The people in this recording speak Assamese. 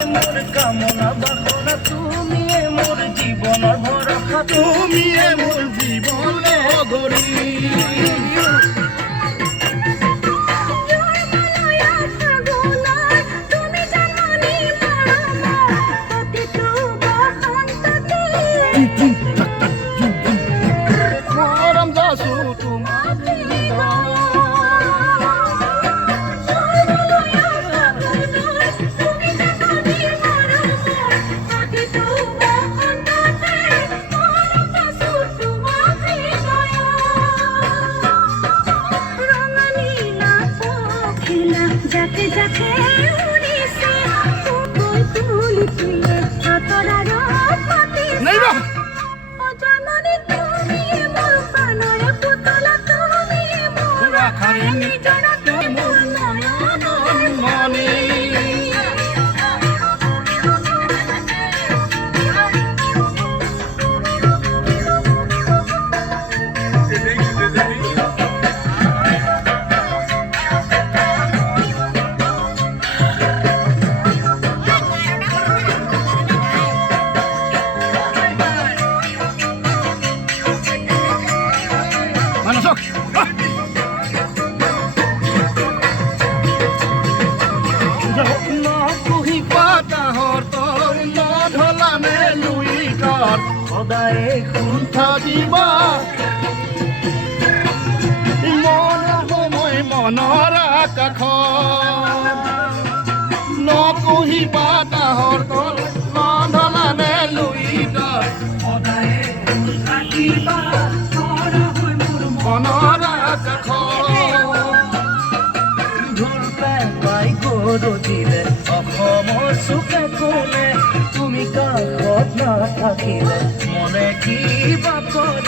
মোৰ কামনা বাসনা তুমি মোৰ জীবনৰ ভৰসা তুমি মোৰ জীৱনৰ গৰি মৰম যাচো তোমাৰ যাকে যাকে উড়িছে তুই তুলি তুলে আতৰাৰ পাতি নাইবা অজাননি তুমি মোৰ প্ৰাণৰ পুতলা তুমি মোৰ আখাৰে নিজৰ মোৰ নয়নৰ মনে নকুহি পাতাহৰ তল নঢলানে লুইটাৰ সদায় সুন্থা দিবা মন সময় মনৰ আকাশ নকুহি পাতাহৰ তল নঢলানে লুইটাৰ সদায় সুন্থা দিবা মনৰ আকাশ দিলে অসমৰ চুকে কোণে তুমি কাষত নাথাকিলে মনে কিবা কৰে